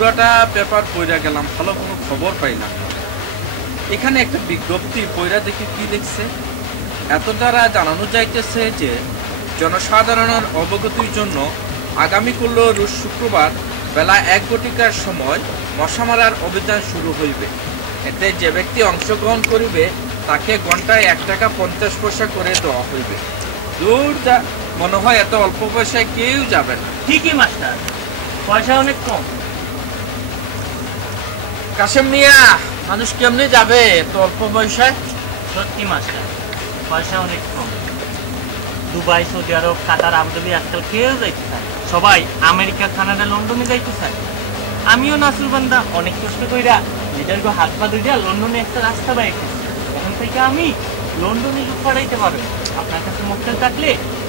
পুরাটা পেপার পড়া গেলাম, ভালো কোনো খবর পাইলাম না। এখানে একটা বিজ্ঞপ্তি পড়া দেখে কি লিখছে, এত দ্বারা জানানো যাইতেছে যে জনসাধারণের অবগতির জন্য আগামীকাল রোজ শুক্রবার বেলা 1 ঘটিকার সময় মশা মারার অভিযান শুরু হইবে। এতে যে ব্যক্তি অংশগ্রহণ করিবে তাকে ঘন্টায় 1 টাকা 50 পয়সা করে দেওয়া হইবে। দূর যা, মনে হয় এত অল্প পয়সায় কেউ যাবে না। ঠিকই মাস্টার, পয়সা অনেক কম। কাশেম মিয়া, মানুষ কেমনে যাবে এত অল্প পয়সায়? সত্যি মাস্টার, পয়সা অনেক কম। দুবাই, সৌদি আরব, কাতার, আবুধাবি আজকাল কেউ যাইতে চায়, সবাই আমেরিকা, কানাডা, লন্ডনে যাইতে চায়। আমিও নাসুর বান্দা অনেক কষ্ট কইরা নিজের হাত পা ধুইয়া লন্ডনে একটা রাস্তা বাইকে, এখন থেকে আমি লন্ডনে লোক পাঠাইতে পারবো। আপনার কাছে মোটর থাকলে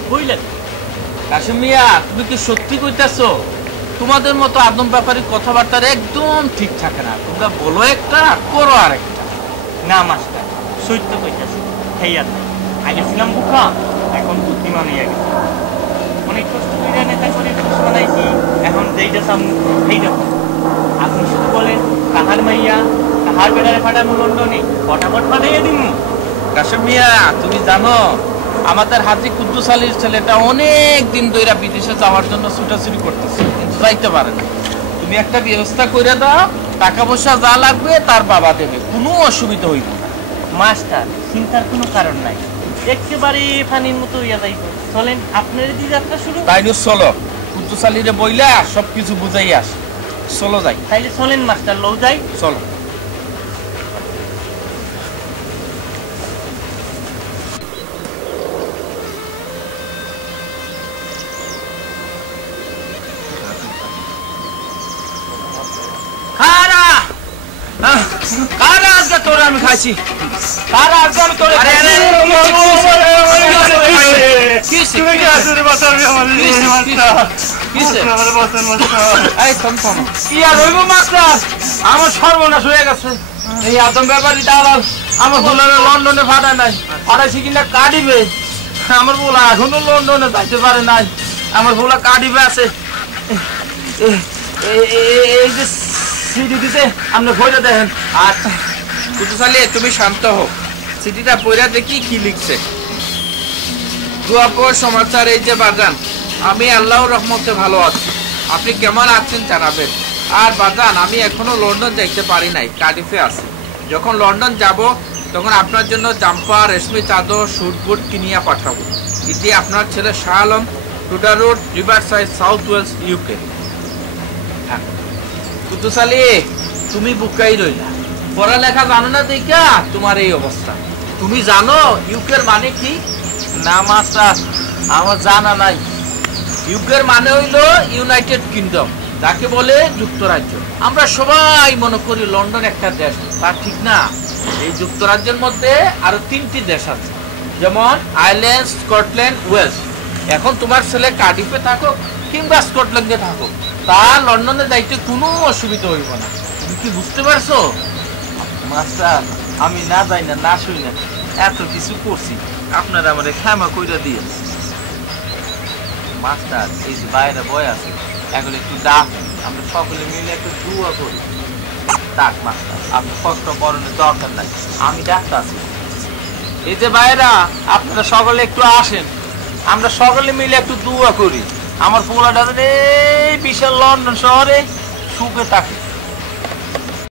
বইলেন। কাশেম মিয়া, তুমি কি সত্যি কইতাছো? তোমাদের মতো আদম ব্যাপারী কথাবার্তার একদম ঠিক থাকে না, তোমরা বলো একটা করো আর একটা। না মাস্টার, সত্য কইতাছি। খাইয়া নাই, আগে ছিলাম বোকা, এখন বুদ্ধিমান হইয়া গেছে। অনেক কষ্ট কইরা নেতা করে খুশ বানাইছি, এখন যেইটা সামনে সেইটা। আপনি শুধু বলেন কাহার মাইয়া, কাহার বেড়ারে ফাটামু লন্ডনে, ফটাফট ফাটাইয়া দিমু। কাশেম মিয়া, তুমি জানো আমাদের হাজি কুদ্দুস আলীর ছেলেটা অনেক দিন ধরে বিদেশে যাওয়ার জন্য ছুটাছুটি করতেছে, কিন্তু যাইতে পারে না। তুমি একটা ব্যবস্থা করে দাও, টাকা পয়সা যা লাগবে তার বাবা দেবে, কোনো অসুবিধা হইব না। মাস্টার, চিন্তার কোনো কারণ নাই, একেবারে পানির মতো হইয়া যাইব। চলেন আপনার দি যাত্রা শুরু। তাইলে চলো, কুদ্দুস আলীরে বইলা সবকিছু বুঝাই আস। চলো যাই। তাইলে চলেন মাস্টার, লও যাই। চলো। আমি খাইছি, আমার সর্বনাশ হয়ে গেছে। এই আদম ব্যাপারী দালাল আমার বোলারে লন্ডনে ফাটায় নাই, ফাটাইছি কিনা কাটিবে। আমার বোলা এখনো লন্ডনে যাইতে পারে নাই, আমার বোলা কাটিবে আছে। এই যে সিডি দিতে আপনি ভরে দেখেন। আর কুদ্দুস আলী, তুমি শান্ত হও, সিডিটা পড়া দেখি কি লিখছে। দুয়াপুর সমাচার। এই যে বাজান, আমি আল্লাহর রহমতে ভালো আছি, আপনি কেমন আছেন জানাবেন। আর বাজান, আমি এখনো লন্ডন যাইতে পারি নাই, কার্ডিফে আছি। যখন লন্ডন যাব তখন আপনার জন্য জাম্পার, রেশমি চাদর, স্যুট বুট কিনিয়া পাঠাবো। এটি আপনার ছেলে Shah Alam, Tudor Road, Riverside, South Wales, UK. Quddus Ali, তুমি বুকাই রইলা, পড়ালেখা জানো না দেখা তোমার এই অবস্থা। তুমি জানো ইউকের মানে কি? না মাস্টার, আমার জানা নাই। ইউকের মানে হইল ইউনাইটেড কিংডম, যাকে বলে যুক্তরাজ্য। আমরা সবাই মনে করি লন্ডন একটা দেশ, তা ঠিক না। এই যুক্তরাজ্যের মধ্যে আরো 3টি দেশ আছে, যেমন আয়ারল্যান্ড, স্কটল্যান্ড, ওয়েলস। এখন তোমার ছেলে কার্ডিফে থাকো কিংবা স্কটল্যান্ডে থাকো, তা লন্ডনে যাইতে কোনো অসুবিধা হইব না। তুমি কি বুঝতে পারছো? মাস্টার, আমি না যাই না, না শুই না, এত কিছু করছি, আপনারা আমাদের ক্ষমা কইরা দিয়ে। মাস্টার, এই যে বাইরে বয় আছে, এগুলো একটু ডাক, আমরা সকলে মিলে একটু দুয়া করি। ডাক মাস্টার, আপনি কষ্ট করানোর দরকার নাই, আমি ডাক্তার আছি। এই যে বাইরা, আপনারা সকলে একটু আসেন, আমরা সকলে মিলে একটু দুয়া করি। আমার পোলাটা এই বিশাল লন্ডন শহরে সুখে থাকে।